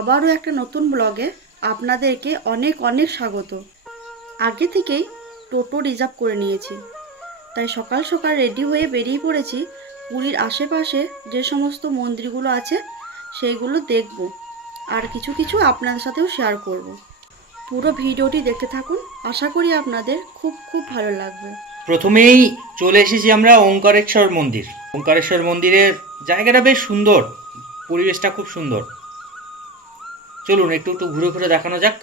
আবারও একটা নতুন ব্লগে আপনাদেরকে অনেক অনেক স্বাগত। আগে থেকেই টোটো রিজার্ভ করে নিয়েছি, তাই সকাল সকাল রেডি হয়ে বেরিয়ে পড়েছি। পুরীর আশেপাশে যে সমস্ত মন্দিরগুলো আছে সেইগুলো দেখব, আর কিছু কিছু আপনাদের সাথেও শেয়ার করব। পুরো ভিডিওটি দেখতে থাকুন, আশা করি আপনাদের খুব খুব ভালো লাগবে। প্রথমেই চলে এসেছি আমরা ওঙ্কারেশ্বর মন্দির। ওঙ্কারেশ্বর মন্দিরের জায়গাটা বেশ সুন্দর, পরিবেশটা খুব সুন্দর। চলুন একটু একটু ঘুরে ঘুরে দেখানো যাক।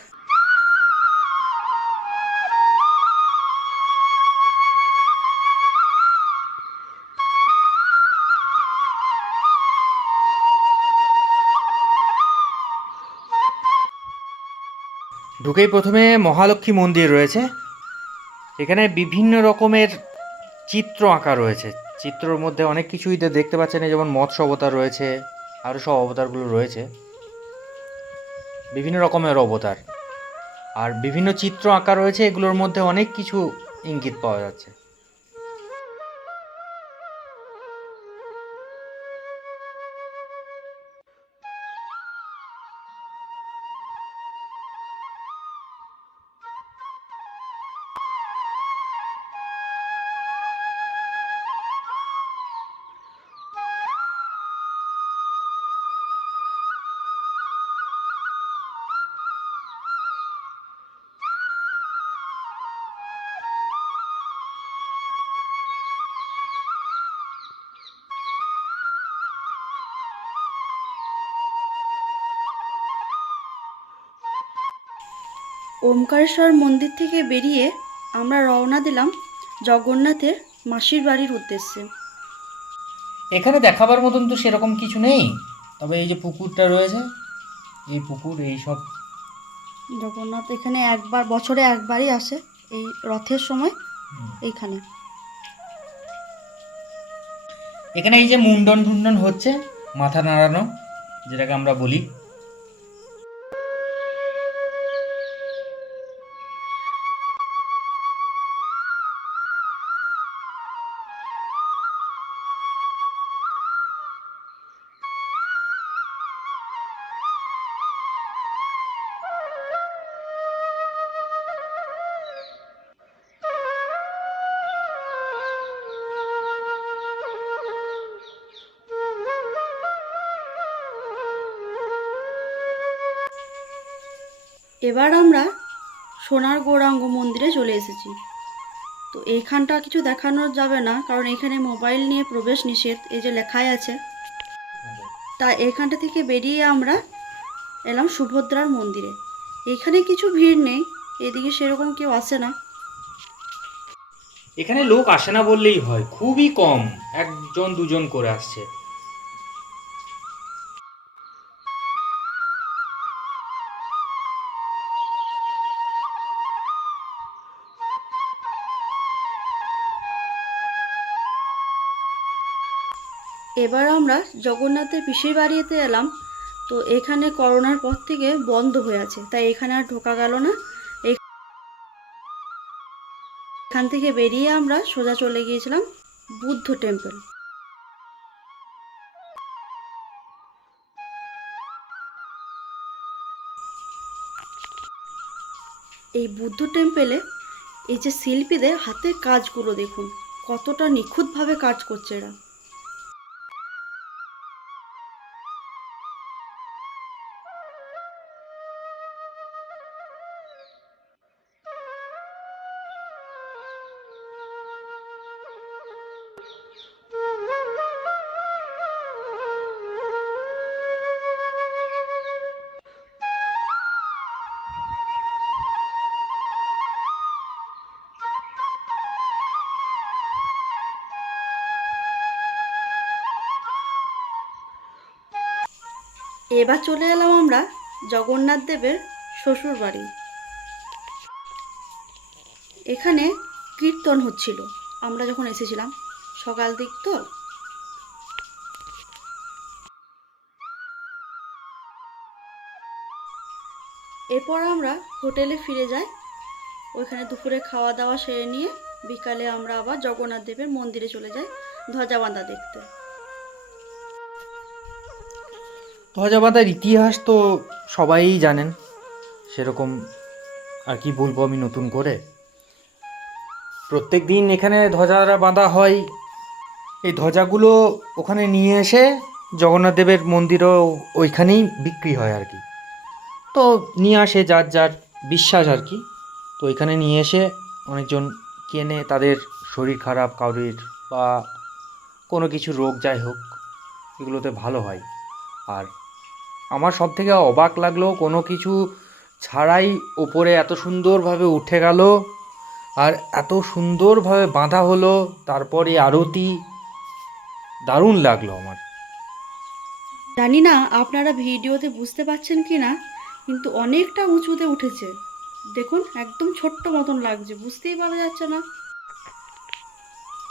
ঢুকেই প্রথমে মহালক্ষ্মী মন্দির রয়েছে। এখানে বিভিন্ন রকমের চিত্র আঁকা রয়েছে। চিত্রর মধ্যে অনেক কিছুই দেখতে পাচ্ছেন, যেমন মৎস্য অবতার রয়েছে, আরও সব অবতারগুলো রয়েছে, বিভিন্ন রকমের অবতার। আর বিভিন্ন চিত্র আঁকা রয়েছে, এগুলোর মধ্যে অনেক কিছু ইঙ্গিত পাওয়া যাচ্ছে। ওমকারেশ্বর মন্দির থেকে বেরিয়ে আমরা রওনা দিলাম জগন্নাথের মাসির বাড়ির উদ্দেশ্যে। এখানে দেখাবার মতন তো সেরকম কিছু নেই, তবে এই যে পুকুরটা রয়েছে, এই পুকুর, এই সব। জগন্নাথ এখানে বছরে একবারই আসে, এই রথের সময় এইখানে। এখানে এই যে মুন্ডন টুন্ডন হচ্ছে, মাথা নাড়ানো যেটাকে আমরা বলি। এবার আমরা সোনার গৌরাঙ্গ মন্দিরে চলে এসেছি। তো এইখানটা কিছু দেখানো যাবে না, কারণ এখানে মোবাইল নিয়ে প্রবেশ নিষেধ, এই যে লেখাই আছে। তা এইখানটা থেকে বেরিয়ে আমরা এলাম সুভদ্রার মন্দিরে। এখানে কিছু ভিড় নেই, এদিকে সেরকম কেউ আসে না। এখানে লোক আসে না বললেই হয়, খুবই কম, একজন দুজন করে আসছে। এবার আমরা জগন্নাথের পিসির বাড়িতে এলাম। তো এখানে করোনার পর থেকে বন্ধ হয়ে আছে, তাই এখানে আর ঢোকা গেল না। এখান থেকে বেরিয়ে আমরা সোজা চলে গিয়েছিলাম বুদ্ধ টেম্পল। এই বুদ্ধ টেম্পলে এই যে শিল্পীদের হাতের কাজগুলো দেখুন, কতটা নিখুঁতভাবে কাজ করছে এরা। এবার চলে এলাম আমরা জগন্নাথ দেবের শ্বশুর বাড়ি। এখানে কীর্তন হচ্ছিল আমরা যখন এসেছিলাম, সকাল দিক তো। এরপর আমরা হোটেলে ফিরে যাই, ওইখানে দুপুরে খাওয়া দাওয়া সেরে নিয়ে বিকালে আমরা আবার জগন্নাথ দেবের মন্দিরে চলে যাই ধ্বজা বাঁধা দেখতে। তো ধ্বজা বাঁধার ইতিহাস তো সবাই জানেন, সেরকম আর কি বলবো আমি নতুন করে। প্রত্যেক দিন এখানে ধ্বজা বাঁধা হয়। এই ধ্বজাগুলো ওখানে নিয়ে এসে জগন্নাথ দেবের মন্দিরও ওইখানেই বিক্রি হয় আর কি। তো নিয়ে আসে যার যার বিশ্বাস আর কি। তো এখানে নিয়ে এসে অনেকজন কেনে, তাদের শরীর খারাপ কারোর বা কোনো কিছু রোগ যাই হোক, এগুলোতে ভালো হয়। আর আমার সব থেকে অবাক লাগলো, কোনো কিছু ছাড়াই ওপরে এত সুন্দরভাবে উঠে গেল আর এত সুন্দরভাবে বাঁধা হলো, তারপরে আরতি, দারুণ লাগলো আমার। জানি না আপনারা ভিডিওতে বুঝতে পারছেন কি না, কিন্তু অনেকটা উঁচুতে উঠেছে। দেখুন একদম ছোট্ট মতন লাগছে, বুঝতেই পারা যাচ্ছে না।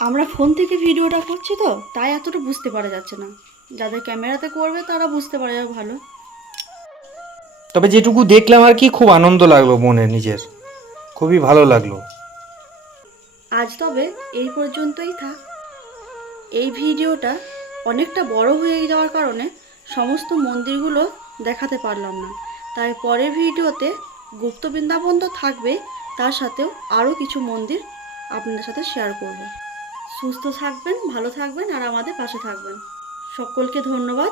আমরা ফোন থেকে ভিডিওটা করছি তো, তাই এতটা বুঝতে পারা যাচ্ছে না। যাদের ক্যামেরাতে করবে তারা বুঝতে পারা যাবে ভালো। তবে যেটুকু দেখলাম আর কি, খুব আনন্দ লাগলো মনে, নিজের খুবই ভালো লাগলো। আজ তবে এই পর্যন্তই থাক। এই ভিডিওটা অনেকটা বড় হয়ে যাওয়ার কারণে সমস্ত মন্দিরগুলো দেখাতে পারলাম না। তাই পরের ভিডিওতে গুপ্ত বৃন্দাবন তো থাকবে, তার সাথেও আরও কিছু মন্দির আপনাদের সাথে শেয়ার করব। সুস্থ থাকবেন, ভালো থাকবেন আর আমাদের পাশে থাকবেন। সকলকে ধন্যবাদ।